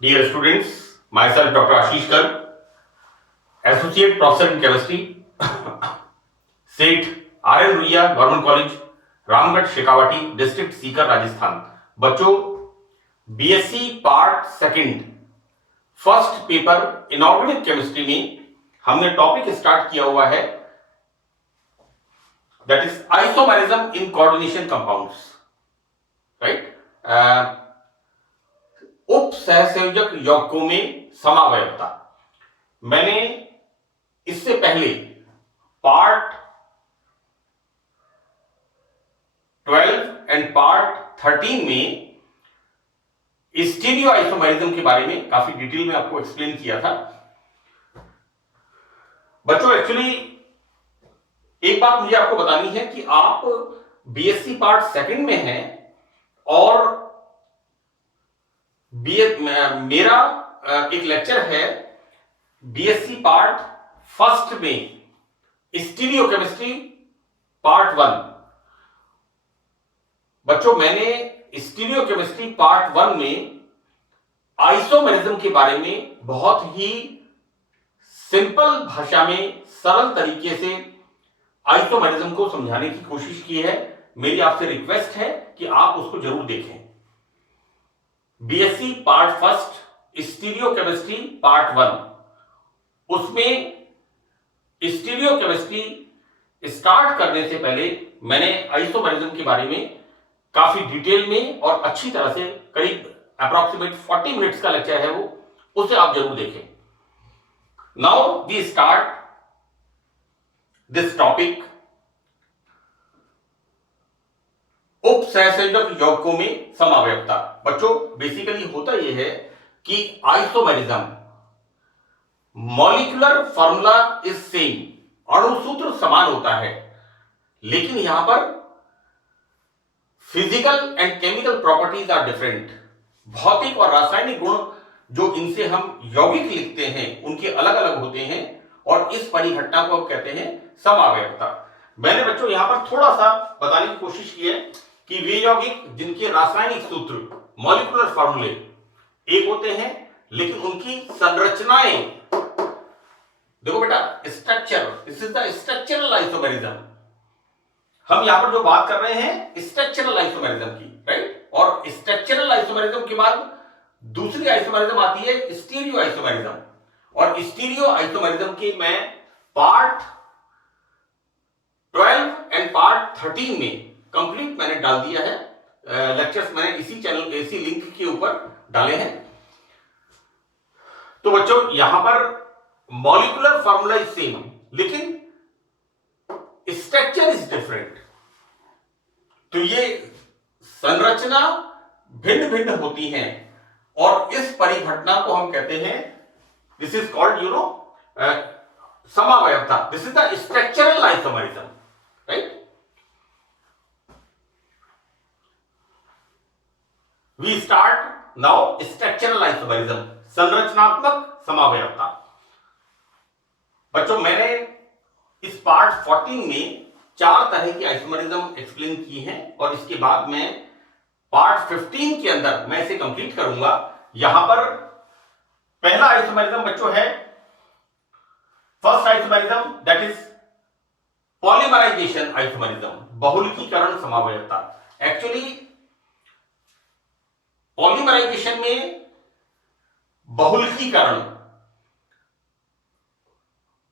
Dear students, myself Dr. Ashish Garg, Associate Professor in Chemistry, Seth R.N. Ruia government college, Ramgarh Shekhawati, district Sikar, Rajasthan. बच्चों, BSc part second first paper inorganic chemistry में हमने topic start किया हुआ है, that is isomerism in coordination compounds, right. उप सहसंयोजक यौगिकों में समावयवता। मैंने इससे पहले पार्ट 12 एंड पार्ट 13 में स्टीरियो आइसोमेरिज्म के बारे में काफी डिटेल में आपको एक्सप्लेन किया था। बच्चों, एक्चुअली एक बात मुझे आपको बतानी है कि आप बीएससी पार्ट सेकंड में हैं और मेरा एक लेक्चर है बीएससी पार्ट फर्स्ट में स्टीरियो केमिस्ट्री पार्ट 1। बच्चों, मैंने स्टीरियो केमिस्ट्री पार्ट 1 में आइसोमेरिज्म के बारे में बहुत ही सिंपल भाषा में सरल तरीके से आइसोमेरिज्म को समझाने की कोशिश की है। मेरी आपसे रिक्वेस्ट है कि आप उसको जरूर देखें। BSc part first stereo chemistry part 1, उसमें स्टीरियो केमिस्ट्री स्टार्ट करने से पहले मैंने आइसोमेरिज्म के बारे में काफी डिटेल में और अच्छी तरह से, करीब अप्रॉक्सीमेट 40 मिनट्स का लेक्चर है वो, उसे आप जरूर देखें। Now we start this topic, उप सहसंयोजक यौगिकों में समावयवता। बच्चों, बेसिकली होता यह है कि isomerism molecular formula is same, अणुसूत्र समान होता है, लेकिन यहां पर physical and chemical properties are different. भौतिक और रासायनिक गुण जो इनसे हम यौगिक लिखते हैं उनके अलग अलग होते हैं और इस परिघटना को हम कहते हैं समावयवता। मैंने बच्चों यहां पर थोड़ा सा बताने की कोशिश की है कि वे यौगिक जिनके रासायनिक सूत्र, मॉलिक्यूलर फॉर्मूले एक होते हैं, लेकिन उनकी संरचनाएं, देखो बेटा, structure, this is the structural isomerism. हम यहां पर जो बात कर रहे हैं स्ट्रक्चरल आइसोमेरिज्म की, राइट। और स्ट्रक्चरल आइसोमेरिज्म के बाद दूसरी आइसोमेरिज्म आती है स्टीरियो आइसोमेरिज्म, और स्टीरियो आइसोमेरिज्म के मैं पार्ट 12 एंड पार्ट 13 में कंप्लीट मैंने डाल दिया है। लेक्चर्स मैंने इसी चैनल, इसी लिंक के ऊपर डाले हैं। तो बच्चों, यहां पर मॉलिक्यूलर फॉर्मूला इज सेम, लेकिन स्ट्रक्चर इज डिफरेंट। तो ये संरचना भिन्न भिन्न होती हैं और इस परिघटना को हम कहते हैं, दिस इज कॉल्ड समावयवता। This is the structural isomerism, right. We start now structural isomerism, संरचनात्मक समावयवता। बच्चों, मैंने इस पार्ट 14 में 4 तरह की आइसोमेरिज्म एक्सप्लेन की हैं और इसके बाद मैं पार्ट 15 के अंदर मैं इसे कंप्लीट करूंगा। यहां पर पहला आइसोमेरिज्म बच्चों है first isomerism, that is polymerisation isomerism, बहुलकीकरण समावयवता। एक्चुअली पॉलीमराइजेशन में बहुलकीकरण,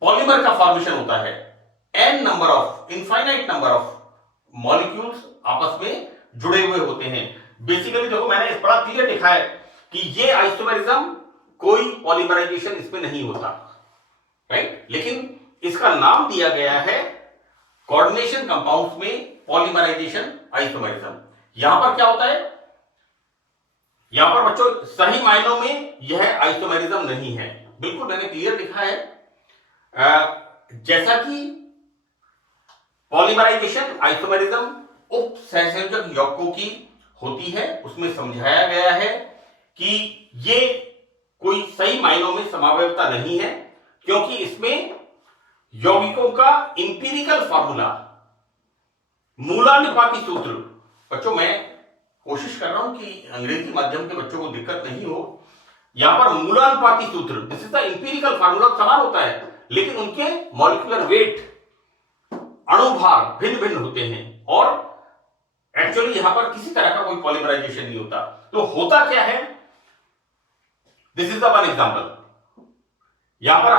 पॉलीमर का फॉर्मेशन होता है, n number of, infinite number of molecules आपस में जुड़े हुए होते हैं। बेसिकली देखो, मैंने इस बड़ा क्लियर लिखा है कि ये आइसोमेरिज्म कोई पॉलीमराइजेशन इसमें नहीं होता, राइट। लेकिन इसका नाम दिया गया है कोऑर्डिनेशन कंपाउंड्स में पॉलीमराइजेशन आइसोमेरिज्म। यहां पर क्या होता है, यहां पर बच्चों सही मायनों में यह आइसोमेरिज्म नहीं है, बिल्कुल मैंने क्लियर लिखा है। जैसा कि पॉलीमराइजेशन आइसोमेरिज्म उप सहसंयोजक यौगिकों की होती है, उसमें समझाया गया है कि ये कोई सही मायनों में समावयवता नहीं है, क्योंकि इसमें यौगिकों का इंपीरिकल फॉर्मूला, मूलानुपाती सूत्र, बच्चों मैं कोशिश कर रहा हूं कि अंग्रेजी माध्यम के बच्चों को दिक्कत नहीं हो, यहां पर मूलानुपाती सूत्र, this is the empirical formula, समान होता है लेकिन उनके मॉलिक्यूलर वेट, अणुभार भिन्न भिन्न होते हैं और एक्चुअली यहां पर किसी तरह का कोई पॉलीमराइजेशन नहीं होता। तो होता क्या है, this is the one example. यहां पर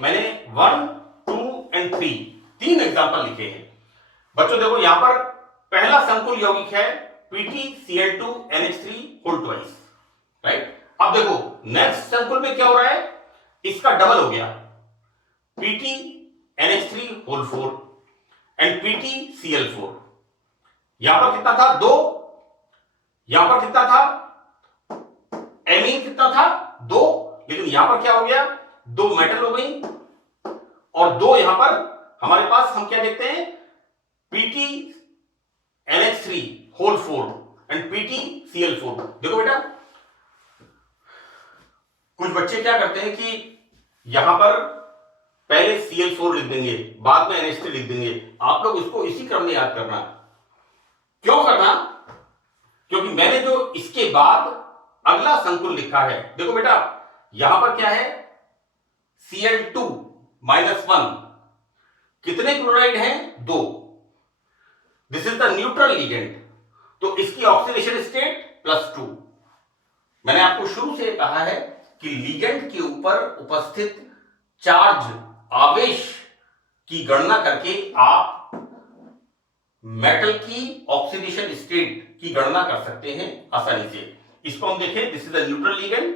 मैंने 1, 2 एंड 3 तीन एग्जांपल लिखे हैं। बच्चों देखो यहां पर पहला संकुल यौगिक है PtCl2NH3 होल ट्वाइस, राइट। अब देखो नेक्स्ट संकुल में क्या हो रहा है, इसका डबल हो गया, PtNH3 होल 4 एंड PtCl4। यहां पर कितना था, 2, यहां पर कितना था, एमीन कितना था, 2, लेकिन यहां पर क्या हो गया, 2 मेटल हो गई और 2 यहां पर हमारे पास हम क्या देखते हैं, PtNH3 होल 4 एंड PtCl4। देखो बेटा कुछ बच्चे क्या करते हैं कि यहां पर पहले Cl4 लिख देंगे, बाद में NH3 लिख देंगे। आप लोग इसको इसी क्रम में याद करना। क्यों करना, क्योंकि मैंने जो इसके बाद अगला संकुल लिखा है, देखो बेटा यहां पर क्या है, Cl2-1, कितने क्लोराइड हैं, 2। This is the neutral ligand, तो इसकी ऑक्सीडेशन स्टेट +2। मैंने आपको शुरू से कहा है कि लिगेंड के ऊपर उपस्थित चार्ज, आवेश की गणना करके आप मेटल की ऑक्सीडेशन स्टेट की गणना कर सकते हैं आसानी से। इसको हम देखें, this is the neutral ligand,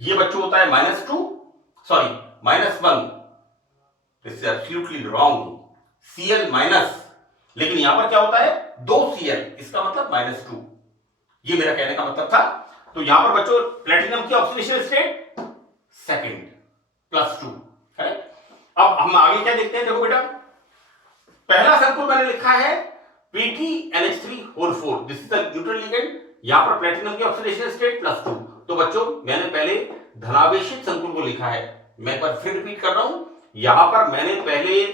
ये बच्चों होता है -1, this is absolutely wrong, Cl-, लेकिन यहां पर क्या होता है, 2 Cl, इसका मतलब -2। ये मेरा कहने का मतलब था। तो यहां पर बच्चों प्लेटिनम की ऑक्सीडेशन स्टेट सेकंड, +2, करेक्ट। अब हम आगे क्या देखते हैं, देखो बेटा पहला संकुल मैंने लिखा है PtNH3 whole 4, this is the neutral ligand, यहां पर प्लेटिनम की ऑक्सीडेशन स्टेट +2। तो बच्चों मैंने पहले धनावेशित संकुल को लिखा है, मैं एक बार फिर रिपीट कर रहा हूं, यहां पर मैंने पहले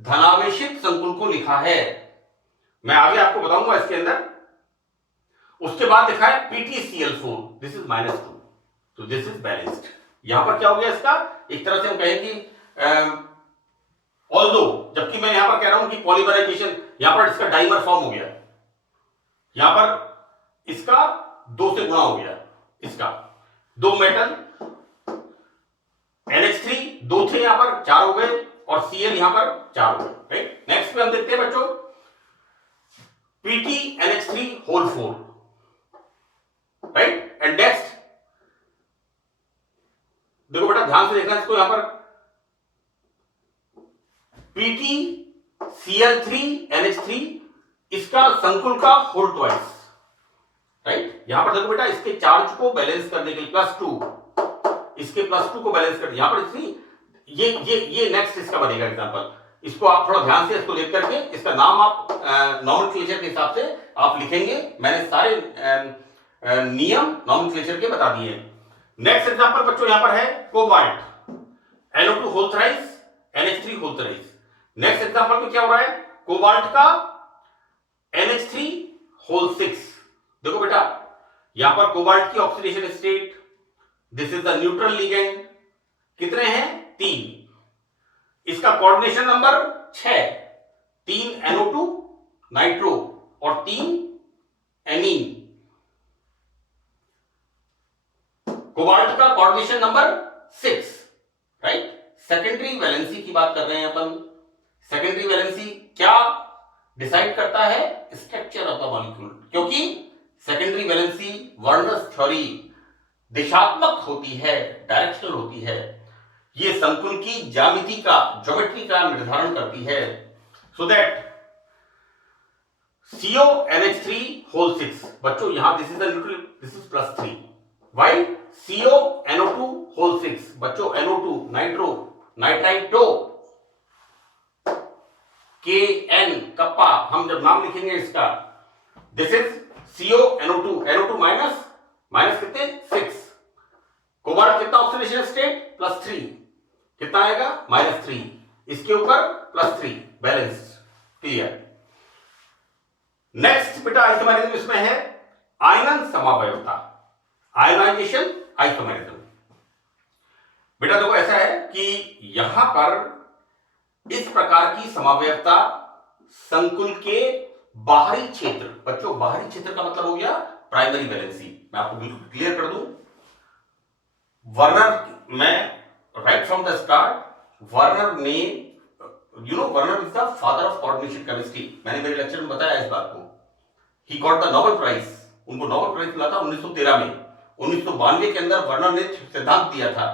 धनावेशित संकुल को लिखा है, मैं आगे आपको बताऊंगा इसके अंदर। उसके बाद लिखा है PtCl4, दिस इज -2, तो दिस इज बैलेंस्ड। यहां पर क्या हो गया इसका, एक तरह से हम कहें कि ऑल्दो, जबकि मैं यहां पर कह रहा हूं कि पॉलीमराइजेशन, यहां पर इसका डाइमर फॉर्म हो गया, यहां पर इसका 2 से गुणा हो गया, इसका 2 मेटल, NH3 2 थे यहां पर 4 हो गए और Cl यहां पर 4 हो गए, राइट। नेक्स्ट पे हम देखते हैं बच्चों PtNH3 whole 4, right. And next देखो बेटा ध्यान से देखना इसको, यहां पर PtCl3NH3, इसका संकुल का होल ट्वाइस, राइट। यहां पर देखो बेटा इसके चार्ज को बैलेंस करने के लिए +2, इसके +2 को बैलेंस कर, यहां पर इसकी ये नेक्स्ट इसका बनेगा एग्जांपल। इसको आप थोड़ा ध्यान से इसको देख करके इसका नाम आप नॉमेनक्लेचर के हिसाब से आप लिखेंगे, मैंने सारे नियम नॉमेनक्लेचर के बता दिए। नेक्स्ट एग्जांपल बच्चों यहां पर है cobalt, NO2 whole thrice, NH3 whole thrice. Next example में क्या हो रहा है, कोबाल्ट का NH3 होल 6। देखो बेटा यहां पर कोबाल्ट की oxidation state, this is the neutral ligand, कितने हैं, 3, इसका कोऑर्डिनेशन नंबर 6, 3 NO2 नाइट्रो और 3 एमीन। कोबाल्ट का coordination number 6, right. Secondary valency की बात कर रहे हैं अपन। सेकेंडरी वैलेंसी क्या डिसाइड करता है, स्ट्रक्चर ऑफ द मॉलिक्यूल, क्योंकि सेकेंडरी वैलेंसी वर्नर्स थ्योरी दिशात्मक होती है, डायरेक्शनल होती है, ये संकुल की ज्यामिति का, ज्योमेट्री का निर्धारण करती है। सो दैट CONH3 होल 6, बच्चों यहां this is the neutral, this is +3, why CONO2 whole 6, बच्चों NO2 nitro, nitrito, KN kappa, हम जब नाम लिखेंगे इसका, this is CONO2, NO2 minus कितने, 6, कोबाल्ट कितना ऑक्सीडेशन स्टेट, +3, कितना आएगा, -3, इसके ऊपर +3, बैलेंस, क्लियर। नेक्स्ट बेटा आइसोमेरिज्म इसमें है आयनन समावयवता, आयोनाइजेशन आइसोमेरिज्म। बेटा देखो ऐसा है कि यहां पर इस प्रकार की समावयवता संकुल के बाहरी क्षेत्र, बच्चों बाहरी क्षेत्र का मतलब हो गया प्राइमरी वैलेंसी। मैं आपको बिल्कुल क्लियर कर दूं, वर्नर, मैं right from the start, Werner ने Werner is the father of coordination chemistry. मैंने मेरे लेक्चर में बताया इस बात को। He got the Nobel prize, उनको नोबेल प्राइज मिला था 1913 में। 1992 के अंदर वर्नर ने सिद्धांत दिया था।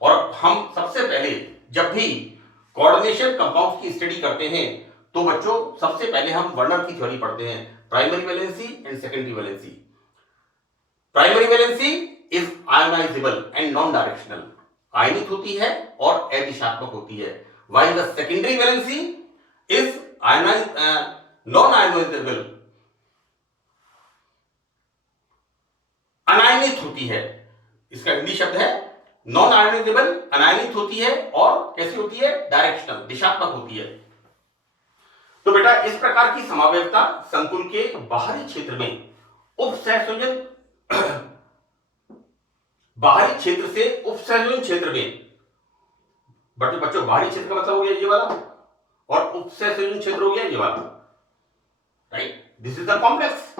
और हम सबसे पहले जब भी कोऑर्डिनेशन कंपाउंड्स की स्टडी करते हैं तो बच्चों सबसे पहले हम वर्नर की थ्योरी पढ़ते हैं, primary valency and secondary valency. Primary valency is ionisable and non directional, आयनित होती है और अदिशात्मक होती है, while the secondary valency is non-ionizable, अनायनित होती है। इसका हिंदी शब्द है नॉन आयोनाइजेबल, अनायनित होती है और कैसी होती है, डायरेक्शनल, दिशात्मक होती है। तो बेटा इस प्रकार की समावयवता संकुल के बाहरी क्षेत्र में उपसंयोजन बाहरी क्षेत्र से उपसंयोजन क्षेत्र में, बच्चों बाहरी क्षेत्र का मतलब हो गया ये वाला और उपसंयोजन क्षेत्र हो गया ये वाला, right, this is the complex.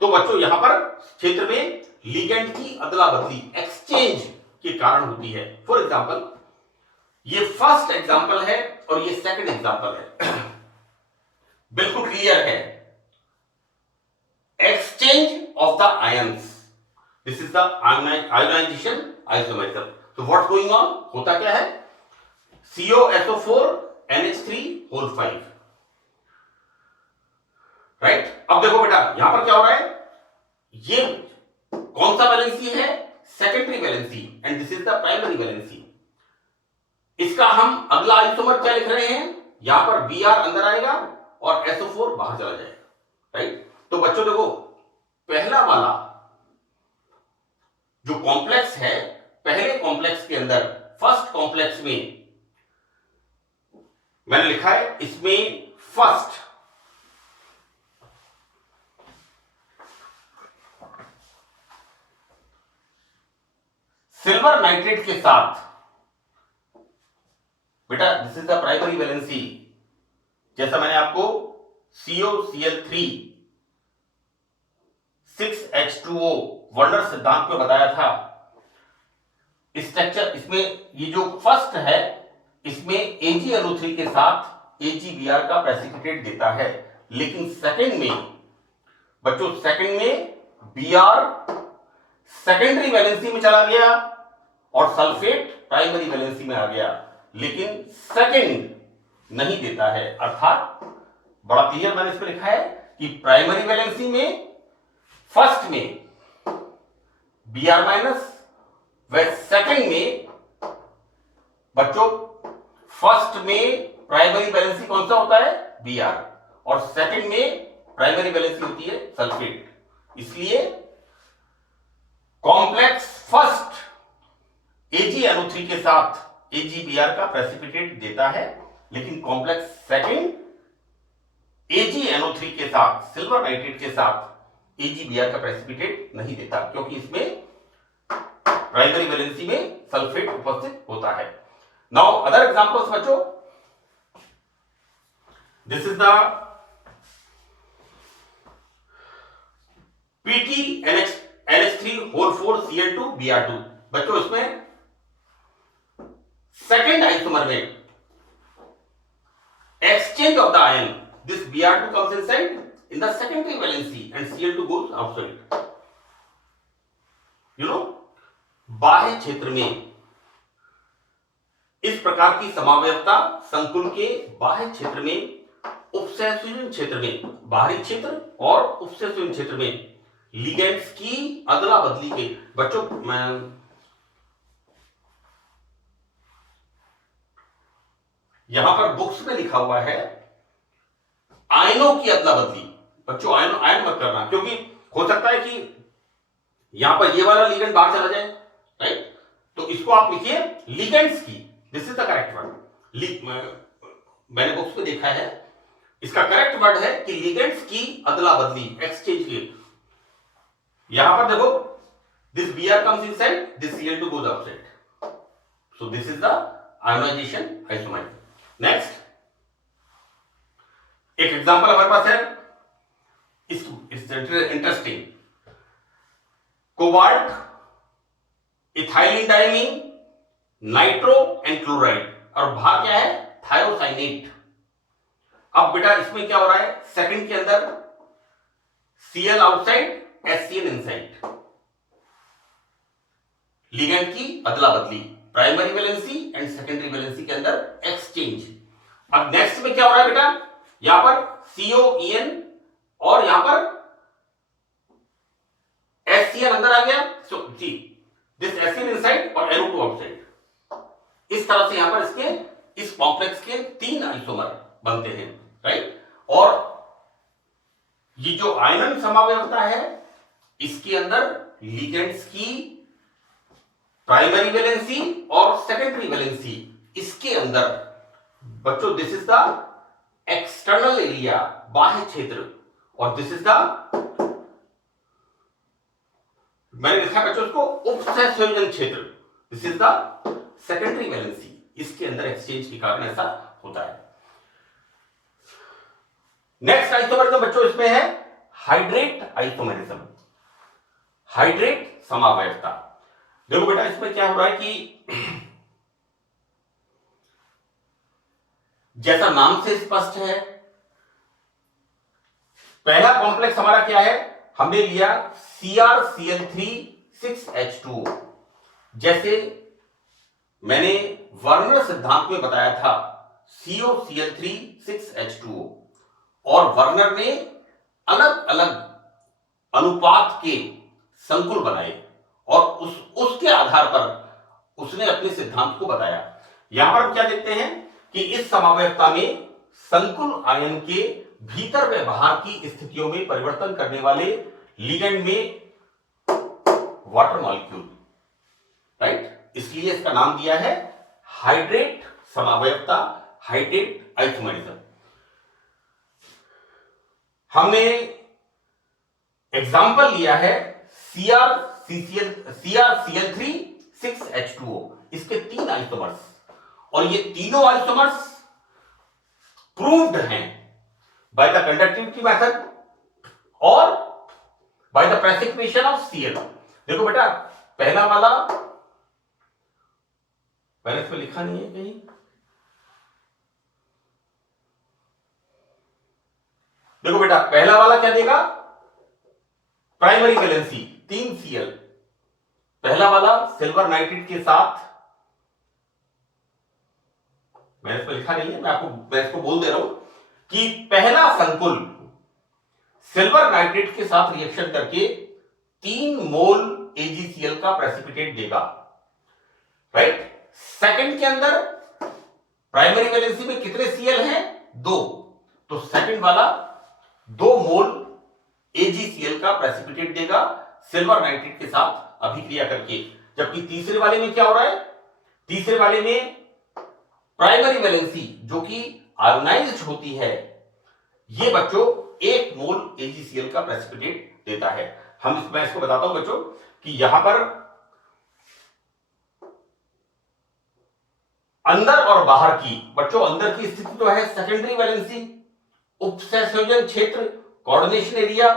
तो बच्चों यहां पर क्षेत्र में लिगेंड की अदला बदली, एक्सचेंज के कारण होती है। फॉर एग्जांपल ये फर्स्ट एग्जांपल है और ये सेकंड एग्जांपल है, बिल्कुल क्लियर है, exchange of the ions, this is the ionization isomerism. तो व्हाट्स गोइंग ऑन, होता क्या है, COSO4 NH3 होल 5, राइट। अब देखो बेटा यहां पर क्या हो रहा है, ये कौन सा वैलेंसी है, secondary valency, and this is the primary valency. इसका हम अगला आइसोमर क्या लिख रहे हैं, यहां पर Br अंदर आएगा और SO4 बाहर चला जाएगा, राइट। तो बच्चों देखो पहला वाला जो कॉम्प्लेक्स है, पहले कॉम्प्लेक्स के अंदर फर्स्ट कॉम्प्लेक्स में मैंने लिखा है, इसमें फर्स्ट सिल्वर नाइट्रेट के साथ, बेटा this is the primary valency, जैसा मैंने आपको COCl3 6H2O वर्नर सिद्धांत में बताया था। स्ट्रक्चर इसमें ये जो फर्स्ट है इसमें AgNO3 के साथ AgBr का प्रेसिपिटेट देता है, लेकिन सेकंड में बच्चों, सेकंड में Br सेकेंडरी वैलेंसी में चला गया और सल्फेट प्राइमरी वैलेंसी में आ गया, लेकिन सेकंड नहीं देता है। अर्थात बड़ा क्लियर मैंने इस पर लिखा है कि प्राइमरी वैलेंसी में फर्स्ट में Br माइनस व सेकंड में बच्चों, फर्स्ट में प्राइमरी वैलेंसी कौन सा होता है, Br, और सेकंड में प्राइमरी वैलेंसी होती है सल्फेट। इसलिए कॉम्प्लेक्स फर्स्ट AgNO3 के साथ AgBr का प्रेसिपिटेट देता है, लेकिन कॉम्प्लेक्स सेकंड AgNO3 के साथ सिल्वर नाइट्रेट के साथ AgBr का प्रेसिपिटेट नहीं देता, क्योंकि इसमें प्राइमरी वैलेंसी में सल्फेट उपस्थित होता है। नाउ अदर एग्जांपल्स बच्चों, this is the PT-NH3 whole 4 Cl2 Br2। बच्चों इसमें सेकेंड आइसोमर में exchange of the ion, this Br2 comes inside in the secondary valency and Cl2 goes outside, you know। बाह्य क्षेत्र में इस प्रकार की समावयवता संकुल के बाह्य क्षेत्र में, उपसंयोजन क्षेत्र में, बाहरी क्षेत्र और उपसंयोजन क्षेत्र में लिगेंड्स की अदला बदली के, बच्चों यहां पर बुक्स में लिखा हुआ है आयनों की अदला बदली। बच्चों आयन मत करना, क्योंकि हो सकता है कि यहां पर ये वाला लिगेंड बाहर चला जाए, राइट। तो इसको आप लिखिए लिगेंड्स की, this is the correct word. मैंने बुक्स में देखा है, इसका करेक्ट वर्ड है कि लिगेंड्स की अदला बदली, एक्सचेंज की। यहां पर देखो, this Br comes inside, this Cl2 goes outside, So this is the ionization isomer. Next, एक एग्जांपल हमारे पास है, इस interesting, cobalt, ethylene diamine, nitro and chloride, और बाहर क्या है, थायोसाइनेट। अब बेटा इसमें क्या हो रहा है, सेकंड के अंदर Cl outside, HCl inside, ligand की अदला बदली, primary valency and secondary valency के अंदर एक्सचेंज। अब नेक्स्ट में क्या हो रहा है बेटा, यहां पर COEN और यहां पर HCl अंदर आ गया, सो जी दिस HCl इनसाइड और NO2 आउटसाइड। इस तरह से यहां पर इसके इस कॉम्प्लेक्स के 3 आइसोमर बनते हैं, राइट। और ये जो आयनन समावयवता है, इसके अंदर लिगेंड्स की प्राइमरी वैलेंसी और सेकेंडरी वैलेंसी, इसके अंदर बच्चों this is the external area, बाह्य क्षेत्र, और दिस इज द, मैंने लिखा बच्चों उसको उपसंयोजन क्षेत्र, this is the secondary valency. इसके अंदर एक्सचेंज के कारण ऐसा होता है। नेक्स्ट आइसोमरिज्म बच्चों इसमें है हाइड्रेट आइसोमरिज्म, हाइड्रेट समावयवता। देखो बेटा इसमें क्या हो रहा है कि जैसा नाम से स्पष्ट है, पहला कॉम्प्लेक्स हमारा क्या है, हमने लिया CrCl3 6H2O। जैसे मैंने वर्नर सिद्धांत में बताया था COCl3 6H2O, और वर्नर ने अलग अलग अनुपात के संकुल बनाए और उसके आधार पर उसने अपने सिद्धांत को बताया। यहां पर हम क्या देखते हैं कि इस समावयवता में संकुल आयन के भीतर व बाहर की स्थितियों में परिवर्तन करने वाले लिगेंड में वाटर मॉलिक्यूल, राइट, इसलिए इसका नाम दिया है हाइड्रेट समावयवता, हाइड्रेट आइसोमरिज्म। हमने एग्जाम्पल लिया है CrCl3 6H2O, इसके 3 आइसोमर्स, और ये तीनों आइसोमर्स प्रूव्ड हैं बाय द कंडक्टिविटी मेथड और by the precipitation of Cl। देखो बेटा पहला वाला, मैंने इसमें लिखा नहीं है कहीं, देखो बेटा पहला वाला क्या देगा, प्राइमरी वैलेंसी 3 Cl, पहला वाला सिल्वर नाइट्रेट के साथ, मैंने इसमें लिखा नहीं है, मैं इसको बोल दे रहा हूं कि पहला संकुल सिल्वर नाइट्रेट के साथ रिएक्शन करके 3 मोल AgCl का प्रेसिपिटेट देगा, राइट। सेकंड के अंदर प्राइमरी वैलेंसी में कितने Cl हैं, 2, तो सेकंड वाला 2 मोल AgCl का प्रेसिपिटेट देगा सिल्वर नाइट्रेट के साथ अभिक्रिया करके। जबकि तीसरे वाले में क्या हो रहा है, तीसरे वाले में प्राइमरी वैलेंसी जो कि आयोनाइज्ड होती है, ये बच्चों 1 मोल AgCl का प्रेसिपिटेट देता है। मैं इसको बताता हूं बच्चों कि यहां पर अंदर और बाहर की, बच्चों अंदर की स्थिति तो है सेकेंडरी वैलेंसी, उपसंयोजन क्षेत्र, कोऑर्डिनेशन एरिया,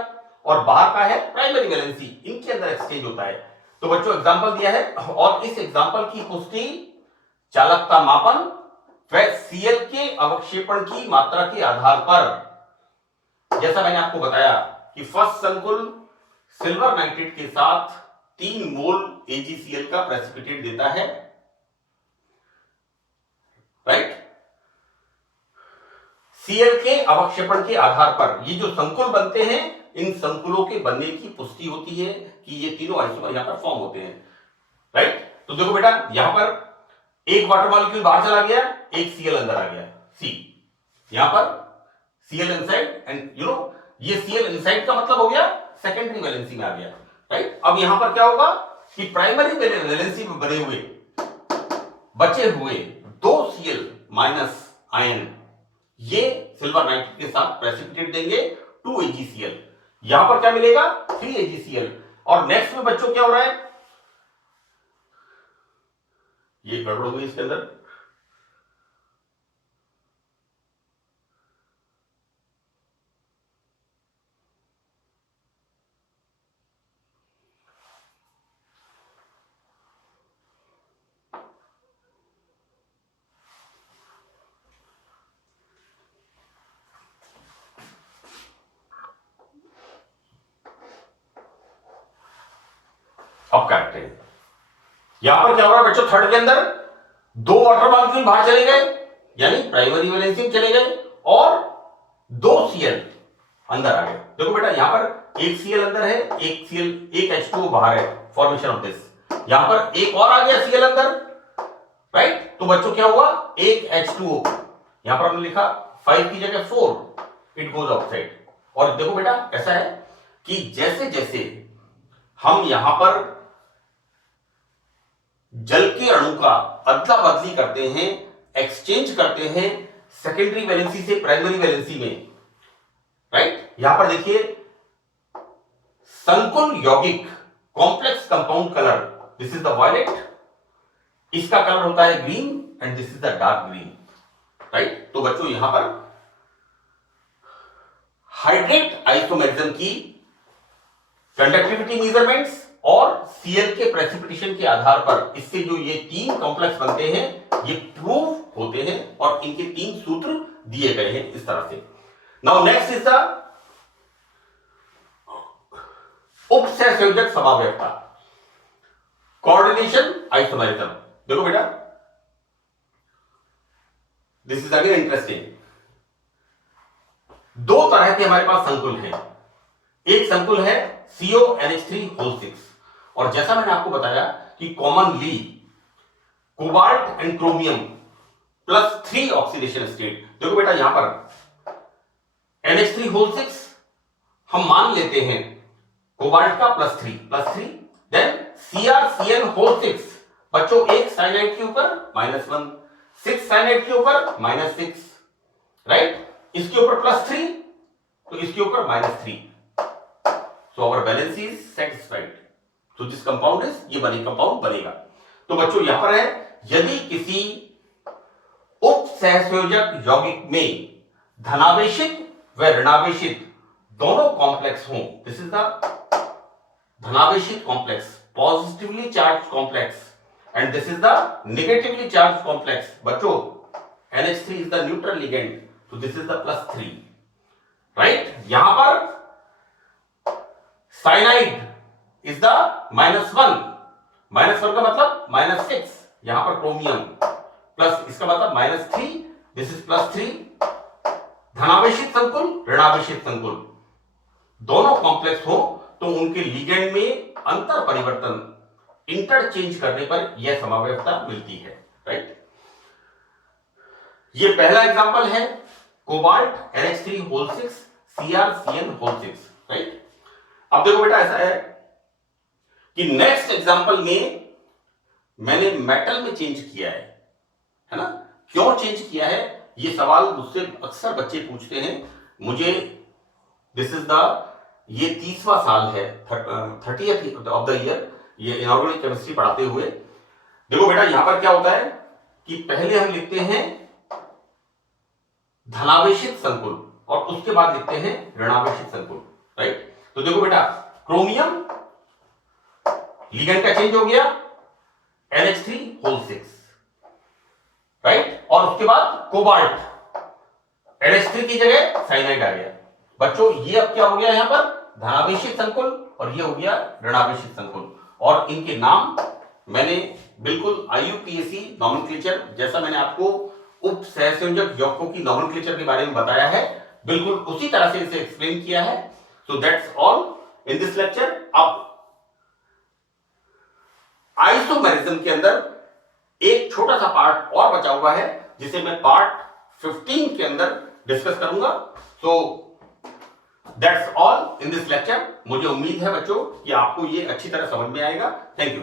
और बाहर का है प्राइमरी वैलेंसी, इनके अंदर एक्सचेंज होता है। तो बच्चों एग्जांपल दिया है, और इस एग्जांपल की पुष्टि चालकता मापन व Cl के अवक्षेपण की मात्रा के आधार पर, जैसा मैंने आपको बताया कि फर्स्ट संकुल सिल्वर नाइट्रेट के साथ 3 मोल AgCl का प्रेसिपिटेट देता है, राइट। Cl के अवक्षेपण के आधार पर ये जो संकुल बनते हैं, इन संकुलों के बनने की पुष्टि होती है कि ये तीनों आइसोमर यहां पर फॉर्म होते हैं, राइट। तो देखो बेटा यहां पर एक वाटर मॉलिक्यूल बाहर चला गया, एक Cl अंदर आ गया, C, यहां पर Cl इनसाइड, एंड ये Cl इनसाइड का मतलब हो गया सेकेंडरी वैलेंसी में आ गया, राइट। अब यहां पर क्या होगा कि प्राइमरी वैलेंसी में बने हुए बचे हुए 2 Cl माइनस आयन ये सिल्वर नाइट्रेट के साथ प्रेसिपिटेट देंगे 2 AgCl, यहां पर क्या मिलेगा 3 AgCl। और नेक्स्ट में बच्चों क्या हो रहा है, ये गड़बड़ हुई इसके अंदर। अब करेक्ट है। यहां पर क्या हो रहा है बच्चों, थर्ड के अंदर दो वाटर मॉलिक्यूल बाहर चले गए, यानी प्राइमरी वैलेंसी में चले गए, और दो सीएल अंदर आ गए। देखो बेटा यहां पर एक सीएल अंदर है, एक सीएल, एक H2O बाहर है, फॉर्मेशन ऑफ दिस। यहां पर एक और आ गया सीएल अंदर, राइट। तो बच्चों क्या हुआ, एक H2O, यहां पर हमने लिखा 5 की जगह 4, इट गोज आउटसाइड। और देखो बेटा ऐसा है कि जैसे जैसे हम यहां पर जल के अणु का अदला बदली करते हैं, एक्सचेंज करते हैं सेकेंडरी वैलेंसी से प्राइमरी वैलेंसी में, राइट। यहां पर देखिए संकुल यौगिक complex compound colour, this is the violet, इसका कलर होता है green and this is the dark green, right. तो बच्चों यहां पर हाइड्रेट आइसोमेरिज्म की कंडक्टिविटी मेजरमेंट्स और सीएल के प्रेसिपिटेशन के आधार पर इससे जो ये तीन कॉम्प्लेक्स बनते हैं ये प्रूव होते हैं, और इनके तीन सूत्र दिए गए हैं इस तरह से। नाउ नेक्स्ट इज द उपसहसंयोजक समावयवता, कोऑर्डिनेशन आइसोमेरिज्म। देखो बेटा दिस इज अगेन इंटरेस्टिंग। दो तरह के हमारे पास संकुल हैं, एक संकुल है CONH3 और जैसा मैंने आपको बताया कि commonly cobalt and chromium +3 oxidation state. देखो बेटा यहां पर NH3 हम मान लेते हैं कोबाल्ट का +3 देन CrCN6 बच्चों एक साइनाइड के ऊपर -1, 6 साइनाइड के ऊपर -6, राइट। इसके ऊपर +3 तो इसके ऊपर -3, so our balance is satisfied, so this compound is ये बने कंपाउंड बनेगा। तो बच्चों यहां पर है यदि किसी उप सहसंयोजक यौगिक में धनावेशित व ऋणावेशित दोनों कॉम्प्लेक्स हों, दिस इज द धनावेशित complex, positively charge complex, and this is the negatively charge complex. बच्चों NH3 is the neutral ligand, तो दिस इज द +3, राइट। यहां पर साइनाइड इज द -1 का मतलब -6, यहां पर क्रोमियम प्लस इसका मतलब -3, दिस इज +3। धनावेशित संकुल ऋणावेशित संकुल दोनों कॉम्प्लेक्स हो तो उनके लिगेंड में अंतर परिवर्तन इंटरचेंज करने पर यह समावयवता मिलती है, राइट। ये पहला एग्जांपल है कोबाल्ट NH3 CrCN6, राइट। अब देखो बेटा ऐसा है कि नेक्स्ट एग्जांपल में मैंने मेटल में चेंज किया है ना। क्यों चेंज किया है ये सवाल मुझसे अक्सर बच्चे पूछते हैं मुझे। दिस इज द ये 30वां साल है, 30th ऑफ द ईयर, ये इनऑर्गेनिक केमिस्ट्री पढ़ाते हुए। देखो बेटा यहां पर क्या होता है कि पहले हम लिखते हैं धनावेशित संकुल और उसके बाद लिखते हैं ऋणावेशित संकुल, राइट। तो देखो बेटा क्रोमियम लिगेंड का चेंज हो गया NH3 राइट, और उसके बाद कोबाल्ट NH3 की जगह साइनाइड आ गया। बच्चों ये अब क्या हो गया यहां पर धनावेशित संकुल और ये हो गया ऋणावेशित संकुल, और इनके नाम मैंने बिल्कुल IUPAC नॉमेनक्लेचर जैसा मैंने आपको उप सहसंयोजक यौगिकों की नॉमेनक्लेचर के बारे में बताया है बिल्कुल उसी तरह से इसे एक्सप्लेन किया है। So that's all in this lecture. अब आइसोमेरिज्म के अंदर एक छोटा सा पार्ट और बचा हुआ है जिसे मैं पार्ट 15 के अंदर डिस्कस करूंगा। So that's all in this lecture. मुझे उम्मीद है बच्चों कि आपको ये अच्छी तरह समझ में आएगा। Thank you.